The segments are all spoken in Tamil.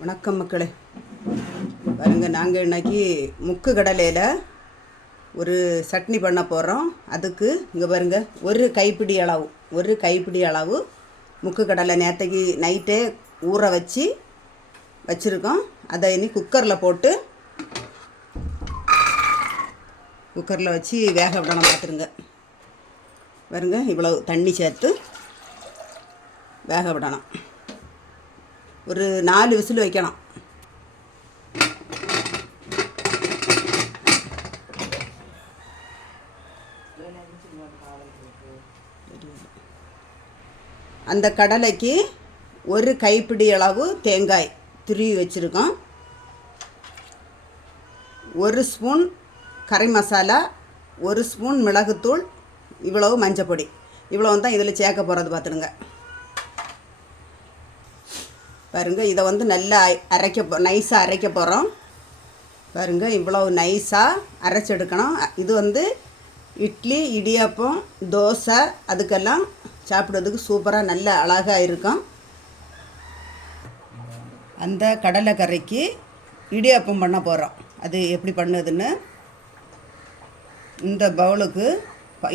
வணக்கம் மக்களே. பாருங்க நாங்கள் இன்னைக்கு முக்கு கடலையில் ஒரு சட்னி பண்ண போகிறோம் அதுக்கு இங்கே பாருங்க ஒரு கைப்பிடி அளவு ஒரு கைப்பிடி அளவு முக்கு கடலை நேற்றுக்கு நைட்டே ஊற வச்சு வச்சுருக்கோம். அதை இனி குக்கரில் போட்டு குக்கரில் வச்சு வேக விடணும் பார்த்துருங்க. பாருங்க இவ்வளவு தண்ணி சேர்த்து வேக விடணும். ஒரு நாலு விசில் வைக்கணும். அந்த கடலைக்கு ஒரு கைப்பிடி அளவு தேங்காய் துருவி வச்சுருக்கோம். ஒரு ஸ்பூன் கறி மசாலா ஒரு ஸ்பூன் மிளகுத்தூள் இவ்வளவு மஞ்சப்பொடி. இவ்வளவு தான் இதில் சேர்க்க போகிறது பார்த்துடுங்க. பாருங்க இதை வந்து நல்லா அரைக்க போ நைஸாக அரைக்க போகிறோம் பாருங்க இவ்வளோ நைஸாக அரைச்செடுக்கணும் இது வந்து இட்லி இடியாப்பம் தோசை அதுக்கெல்லாம் சாப்பிட்றதுக்கு சூப்பராக நல்ல அழகாக இருக்கும். அந்த கடலைக்கரைக்கு இடியாப்பம் பண்ண போகிறோம் அது எப்படி பண்ணுதுன்னு? இந்த பவுலுக்கு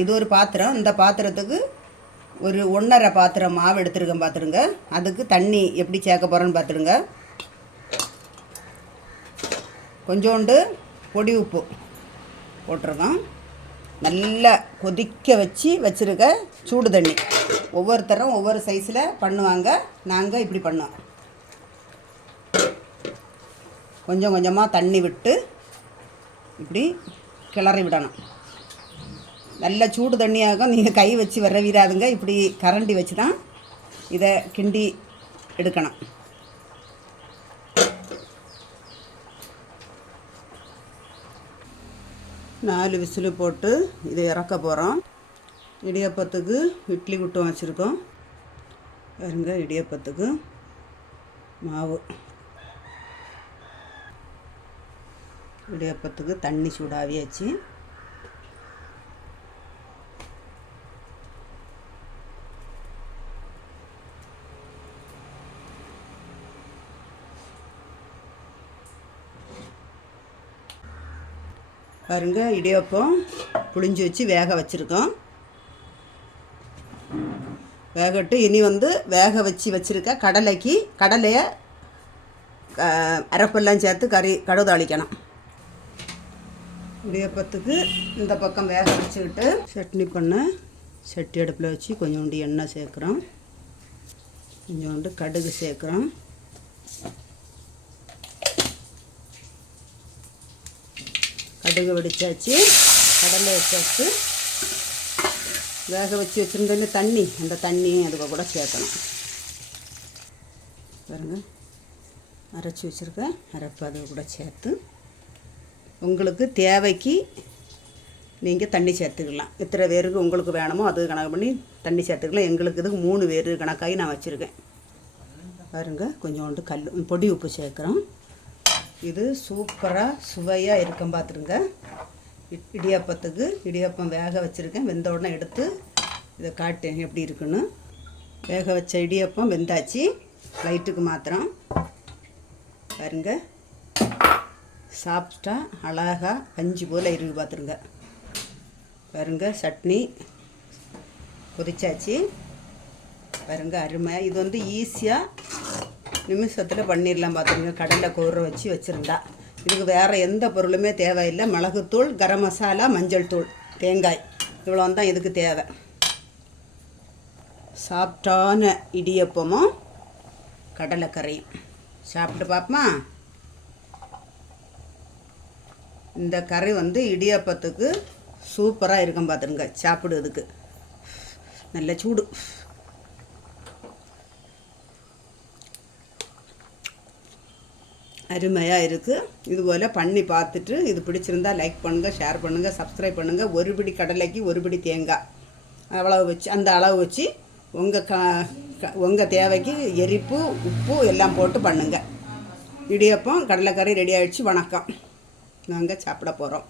இது ஒரு பாத்திரம் இந்த பாத்திரத்துக்கு ஒரு ஒன்றரை பாத்திரம் மாவு எடுத்துருக்கேன் பார்த்துருங்க அதுக்கு தண்ணி எப்படி சேர்க்க போகிறேன்னு பார்த்துருங்க கொஞ்சோண்டு பொடி உப்பு போட்டிருக்கோம். நல்லா கொதிக்க வச்சு வச்சுருக்க சூடு தண்ணி. ஒவ்வொருத்தரும் ஒவ்வொரு சைஸில் பண்ணுவாங்க. நாங்கள் இப்படி பண்ணுவோம். கொஞ்சம் கொஞ்சமாக தண்ணி விட்டு இப்படி கிளறி விடணும். நல்ல சூடு தண்ணியாகும். நீங்கள் கை வச்சு விரவிடாதுங்க. இப்படி கரண்டி வச்சு தான் இதை கிண்டி எடுக்கணும். நாலு விசில் போட்டு இதை இறக்க போகிறோம் இடியப்பத்துக்கு இட்லி குட்டம் வச்சுருக்கோம். பாருங்க இடியப்பத்துக்கு மாவு. இடியப்பத்துக்கு தண்ணி சூடாவியாச்சு. பாருங்க இடியப்பம் புளிஞ்சு வச்சு வேக வச்சுருக்கோம். வேகட்டு இனி வந்து வேக வச்சு வச்சுருக்க கடலைக்கு கடலையை க- அரைப்பெல்லாம் சேர்த்து கறி கடுகு தாளிக்கணும். இடியப்பத்துக்கு இந்த பக்கம் வேக வச்சுக்கிட்டு சட்னி பண்ண சட்டி அடுப்பில் வச்சு கொஞ்சோண்டு எண்ணெய் சேர்க்குறோம். கொஞ்சோண்டு கடுகு சேர்க்குறோம். கடுகு வெடிச்சாச்சு கடலை வச்சாச்சு. வேக வச்சு வச்சுருந்தோன்னு தண்ணி அந்த தண்ணியும் அதுக்கு கூட சேர்க்கணும். பாருங்க அரைச்சி வச்சுருக்கேன். அரைப்பு அது கூட சேர்த்து. உங்களுக்கு தேவைக்கு நீங்கள் தண்ணி சேர்த்துக்கலாம். எத்தனை பேருக்கு உங்களுக்கு வேணுமோ அது கணக்கு பண்ணி தண்ணி சேர்த்துக்கலாம். எங்களுக்கு இதுக்கு மூணு பேர் கணக்காகி நான் வச்சுருக்கேன். பாருங்கள் கொஞ்சோண்டு கல் பொடி உப்பு சேர்க்குறோம். இது சூப்பராக சுவையாக இருக்கும் பார்த்துருங்க இடியாப்பத்துக்கு இடியாப்பம் வேக வச்சுருக்கேன். வெந்த உடனே எடுத்து இதை காட்டேன் எப்படி இருக்குன்னு. வேக வச்ச இடியாப்பம் வெந்தாச்சு. லைட்டுக்கு மாத்திரம். பாருங்க. சாப்பிட்டா அழகாக பஞ்சு போல் இருக்கு பார்த்துருங்க பாருங்க சட்னி கொதிச்சாச்சு. பாருங்க அருமை இது வந்து ஈஸியாக நிமிஷத்தில் பண்ணிடலாம் பார்த்துருங்க கடலை கோர வச்சு வச்சுருந்தா. இதுக்கு வேறு எந்த பொருளுமே தேவையில்லை. மிளகுத்தூள் கரம் மசாலா மஞ்சள் தூள் தேங்காய். இவ்வளோ தான் இதுக்கு தேவை. சாப்பிட்டான இடியப்பமும் கடலைக்கறியும். சாப்பிட்டு பார்ப்போமா? இந்த கறி வந்து இடியப்பத்துக்கு சூப்பராக இருக்கும் பார்த்துருங்க சாப்பிடுறதுக்கு. நல்ல சூடு. அருமையாக இருக்குது இதுபோல் பண்ணி பார்த்துட்டு இது பிடிச்சிருந்தா லைக் பண்ணுங்கள் ஷேர் பண்ணுங்கள் சப்ஸ்கிரைப் பண்ணுங்கள் ஒரு பிடி கடலைக்கு ஒரு பிடி தேங்காய். அவ்வளவு வச்சு அந்த அளவு வச்சு உங்கள் க உங்கள் தேவைக்கு எரிப்பு உப்பு எல்லாம் போட்டு பண்ணுங்கள் இடியப்பம் கடலைக்கறி ரெடி ஆகிடுச்சு வணக்கம். நாங்கள் சாப்பிட போகிறோம்